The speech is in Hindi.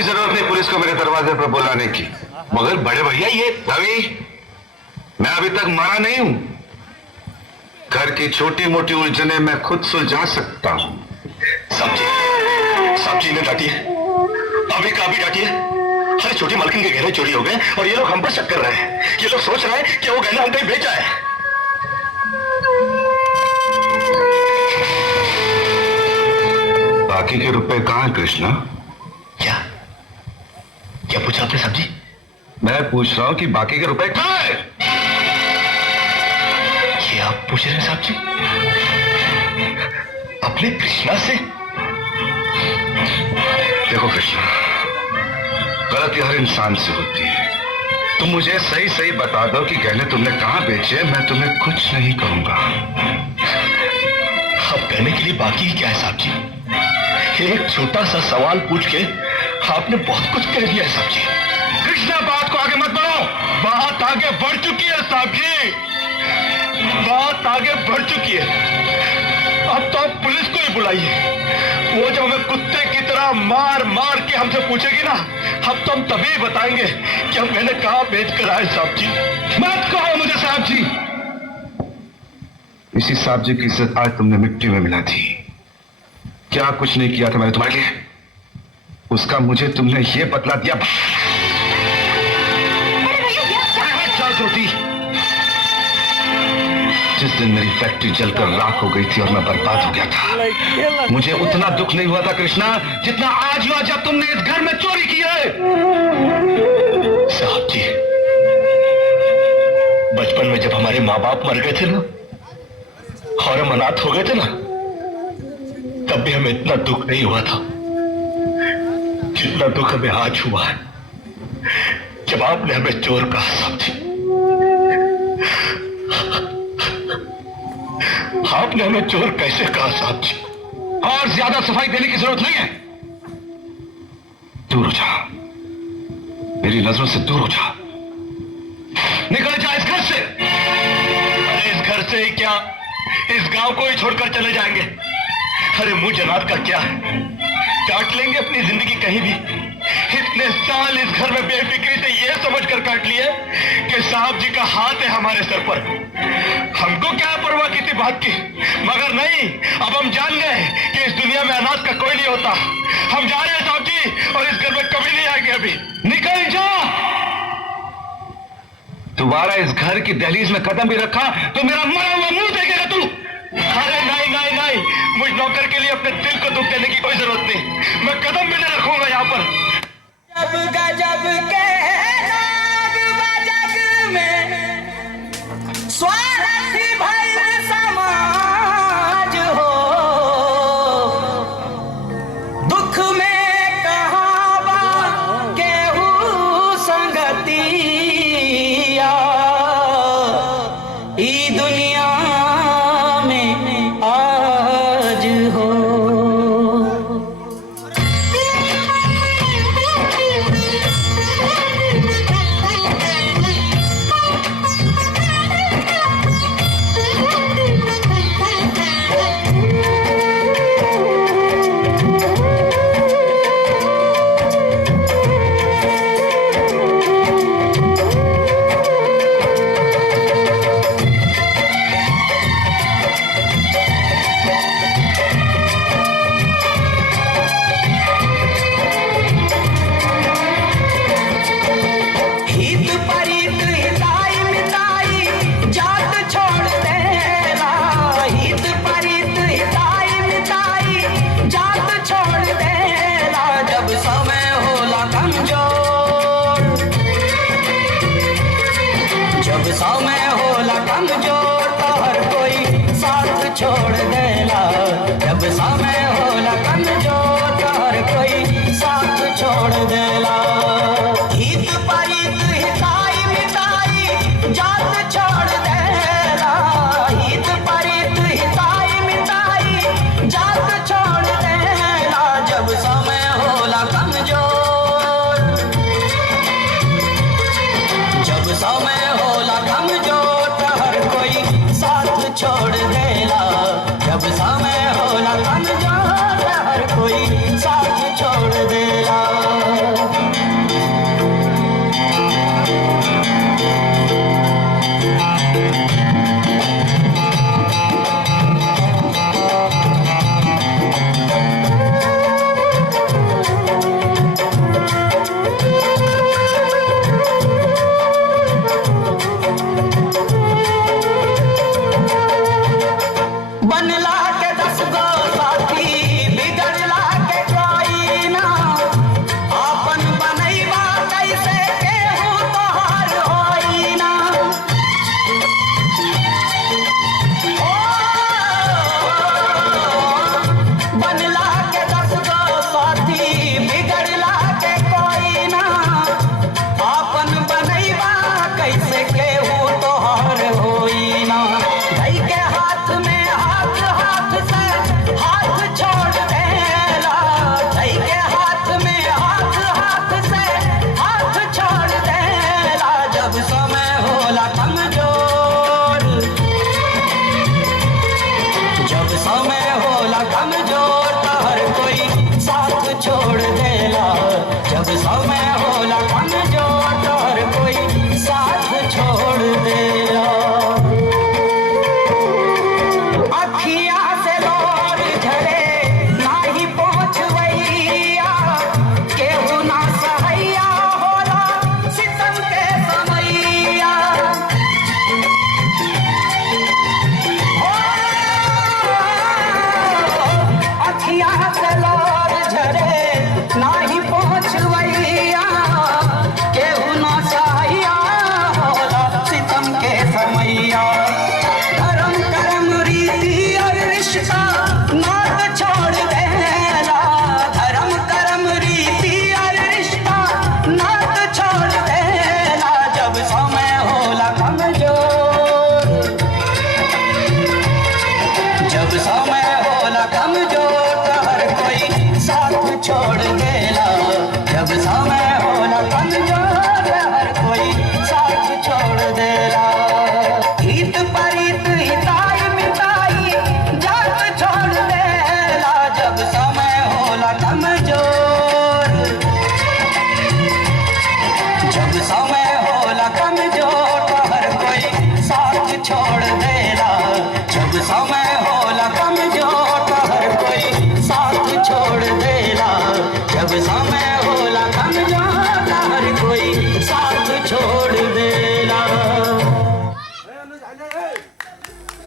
कोई जरूरत नहीं पुलिस को मेरे दरवाजे पर बुलाने की। मगर बड़े भैया ये रवि, मैं अभी तक मरा नहीं हूं। घर की छोटी मोटी उलझने मैं खुद सुलझा सकता हूं। साहब ने डांटी है, अभी का भी डांटी है। अरे छोटी मालकिन के गहने चोरी हो गए और ये लोग हम पर शक कर रहे हैं। ये लोग सोच रहे हैं कि वो गहना हम कहीं बेचा है। बाकी के रुपए कहां है कृष्णा? क्या क्या पूछा आपने साहब जी? मैं पूछ रहा हूं कि बाकी के रुपए कहां है? ये आप पूछ रहे हैं साहब जी अपने कृष्णा से? देखो कृष्णा, गलती हर इंसान से होती है। तुम मुझे सही सही बता दो कि गहने तुमने कहां बेचे, मैं तुम्हें कुछ नहीं कहूंगा। अब कहने के लिए बाकी ही क्या है साहब जी? एक छोटा सा सवाल पूछ के आपने बहुत कुछ कह दिया है साहब जी। कृष्णा, बात को आगे मत बढ़ाओ। बात आगे बढ़ चुकी है साहब जी, बात आगे बढ़ चुकी है। अब तो आप पुलिस को ही बुलाइए। वो जब हमें कुत्ते की तरह मार मार के हमसे पूछेगी ना, अब तो हम तभी बताएंगे कि हम मैंने कहां बेच कर आए साहब जी। मत कहो मुझे साहब जी। इसी साहब जी की इज्जत आज तुमने मिट्टी में मिला दी। क्या कुछ नहीं किया था मैंने तुम्हारे लिए, उसका मुझे तुमने ये बतला दिया। होती जिस दिन मेरी फैक्ट्री जलकर राख हो गई थी और मैं बर्बाद हो गया था, मुझे उतना दुख नहीं हुआ था कृष्णा जितना आज हुआ जब तुमने इस घर में चोरी की है। साहब जी, बचपन में जब हमारे माँ बाप मर गए थे ना और हम अनाथ हो गए थे ना, तब भी हमें इतना दुख नहीं हुआ था जितना दुख हमें आज हुआ है जब आपने हमें चोर कहा साहब जी। आपने हमें चोर कैसे कहा साहब जी? और ज्यादा सफाई देने की जरूरत नहीं है। दूर हो जा, मेरी नजरों से दूर हो जा। निकल जा इस घर से। अरे इस घर से ही क्या, इस गांव को ही छोड़कर चले जाएंगे। अरे मुंह जनाब का क्या है, काट लेंगे अपनी जिंदगी कहीं भी। इतने साल इस घर में बेफिक्री से ये समझकर काट लिए कि साहब जी का हाथ है हमारे सर पर। हमको क्या परवाह की थी बात की, मगर नहीं, अब हम जान गए कि इस दुनिया में अनाथ का कोई नहीं होता। हम जा रहे हैं साहब जी और इस घर में कभी नहीं आएंगे। अभी निकल जा। दोबारा इस घर की दहलीज में कदम भी रखा तो मेरा मरा हुआ मुंह देखेगा तू। अरे नहीं नहीं नहीं, मुझ नौकर के लिए अपने दिल को दुख देने की कोई जरूरत नहीं। मैं कदम भी नहीं रखूंगा यहाँ पर। जब गजब के नाग बजग में स्वार्थी भइल समाज हो, दुख में कहावा केहू संगतिया, ई दुनिया में आज हो। छोड़ दे